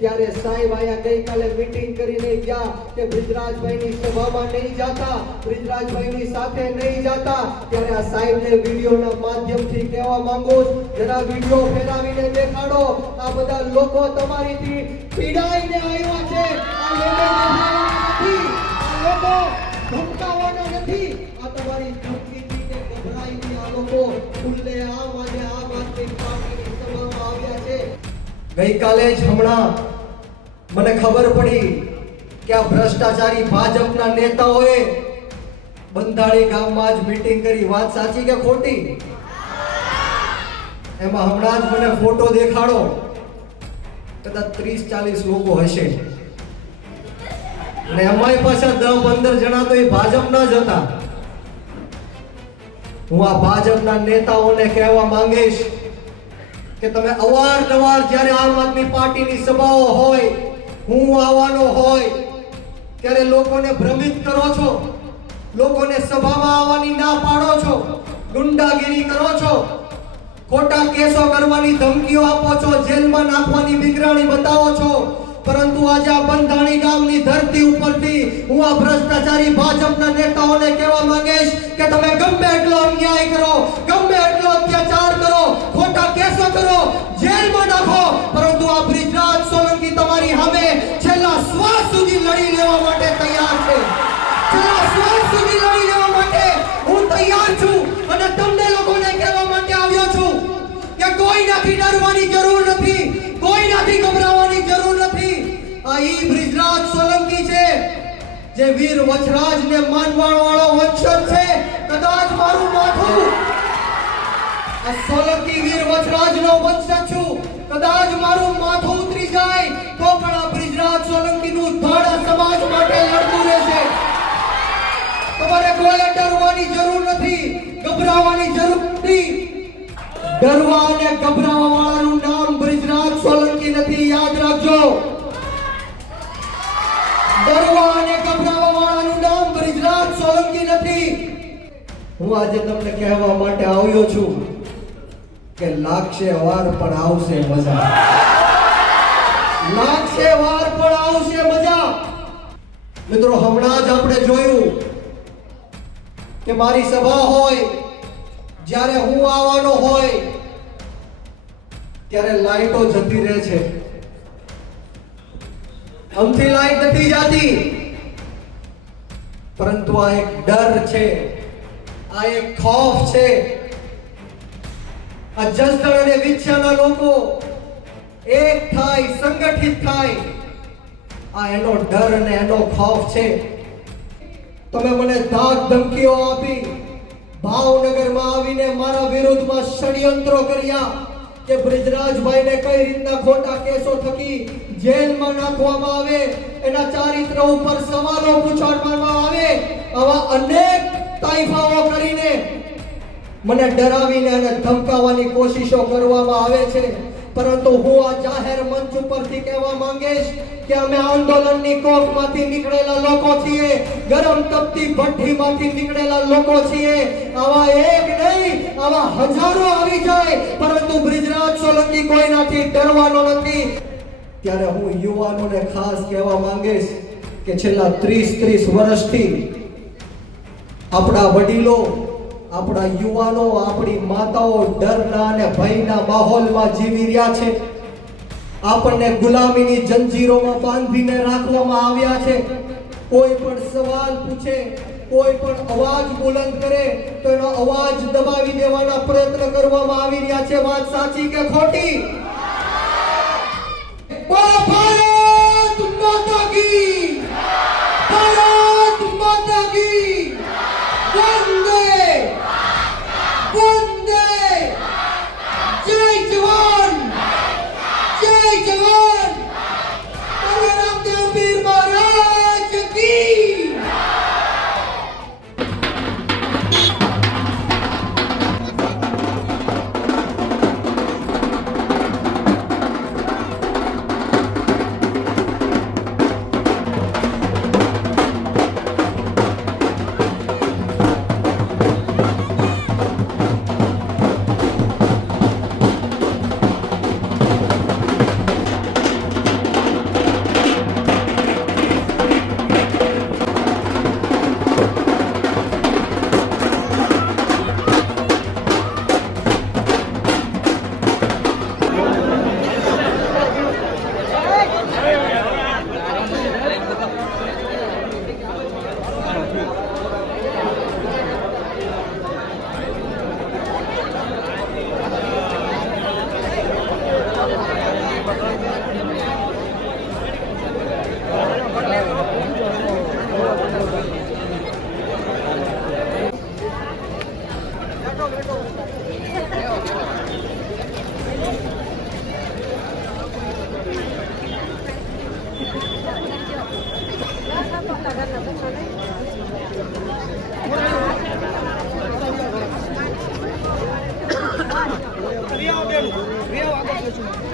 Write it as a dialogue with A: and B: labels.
A: ત્યારે સાહેબ આયા ગઈકાલે મીટિંગ કરીને ગયા કે બ્રિજરાજભાઈની સભામાં નહીં જાતા બ્રિજરાજભાઈની સાથે નહીં જાતા ત્યારે આ સાહેબને વિડીયોના માધ્યમથી કહેવા માંગુ જરા વિડીયો ફેરાવીને દેખાડો આ બધા લોકો તમારીથી પીડાઈને આવ્યા છે આ લોકો ધમકાવાના નથી આ તમારી થી કે ગભરાઈને આ લોકો ખુલ્લે આમ
B: ગઈકાલે જ હમણાં મને ખબર પડી કે આ ભ્રષ્ટાચારી ભાજપના નેતાઓએ બંધાળી ગામમાં જ મીટિંગ કરી વાત સાચી કે ખોટી એમાં હમણાં જ મને ફોટો દેખાડો કદાચ ત્રીસ ચાલીસ લોકો હશે અને અમારી પાસે દસ પંદર જણા તો એ ભાજપના જ હતા હું આ ભાજપના નેતાઓને કહેવા માંગીશ કે તમે અવારનવાર જ્યારે આમ આદમી પાર્ટીની સભાઓ હોય હું આવવાનો હોય ત્યારે લોકોને ભ્રમિત કરો છો લોકોને સભામાં આવવાની ના પાડો છો ગુંડાગીરી કરો છો ખોટા કેસો કરવાની ધમકીઓ આપો છો જેલમાં નાખવાની બિગરાણી બતાવો છો પરંતુ આજે આ બંધાણી ગામની ધરતી ઉપરથી હું આ ભ્રષ્ટાચારી ભાજપના નેતાઓને કહેવા માંગીશ કે તમે ગમે એટલો અન્યાય કરો એ બ્રિજરાજ સોલંકી છે જે વીર વચરાજ ને માનવાણ વાળો વંશજ છે કદાચ મારું માથું આ સોલંકી વીર વચરાજ નો વંશજ છું કદાચ મારું માથું ઉતરી જાય તો પણ આ બ્રિજરાજ સોલંકી નું ધાડા સમાજ માટે લડતું રહેશે તમારે કોઈ ડરવાની જરૂર નથી ગભરાવાની જરૂર નથી ડરવા અને ગભરાવા હું આજે તમને કહેવા માટે આવ્યો છું કે લાગશે વાર પણ આવશે મજા લાગશે વાર પણ આવશે મજા મિત્રો હમણાં જ આપણે જોયું કે મારી સભા હોય જ્યારે હું આવવાનો હોય ત્યારે લાઈટો જતી રહે છે અમથી લાઈટ નથી જાતી પરંતુ આ એક ડર છે આ એક ખોફ છે આ જસદણ અને વિછ્યાના લોકો એક થાય સંગઠિત થાય આ એનો ડર અને એનો ખોફ છે તમે મને ધાક ધમકીઓ આપી ભાવનગરમાં આવીને મારા વિરુદ્ધમાં ષડયંત્રો કર્યા કે બ્રિજરાજભાઈને કઈ રીતના ખોટા કેસો થકી જેલમાં નાખવામાં આવે એના ચારિત્ર ઉપર સવાલો પૂછવામાં આવે આવા અનેક તાઇફાઓ કરીને મને ડરાવીને અને ધમકાવવાની કોશિશો કરવામાં આવે છે પરંતુ હું આ જાહેર મંચ ઉપરથી કહેવા માંગીશ કે અમે આંદોલનની કોફમાંથી નીકળેલા લોકો છીએ ગરમ તપતી ભઠ્ઠીમાંથી નીકળેલા લોકો છીએ આવા એક નહીં આવા હજારો આવી જાય પરંતુ બ્રિજરાજ સોલંકી કોઈનાથી ડરવાનો નથી ત્યારે હું યુવાનોને ખાસ કહેવા માંગીશ કે છેલ્લા ત્રીસ ત્રીસ વર્ષથી આપણા વડીલો આપણા યુવાનો આપણી માતાઓ ડરના અને ભયના માહોલમાં જીવી રહ્યા છે આપણને ગુલામીની જંજીરોમાં બાંધીને રાખવામાં આવ્યા છે કોઈ પણ સવાલ પૂછે કોઈ પણ અવાજ બુલંદ કરે તો એનો અવાજ દબાવી દેવાના પ્રયત્ન કરવામાં આવી રહ્યા છે વાત સાચી કે ખોટી ભારત માતા કી Riau dia, Riau atau sesuatu.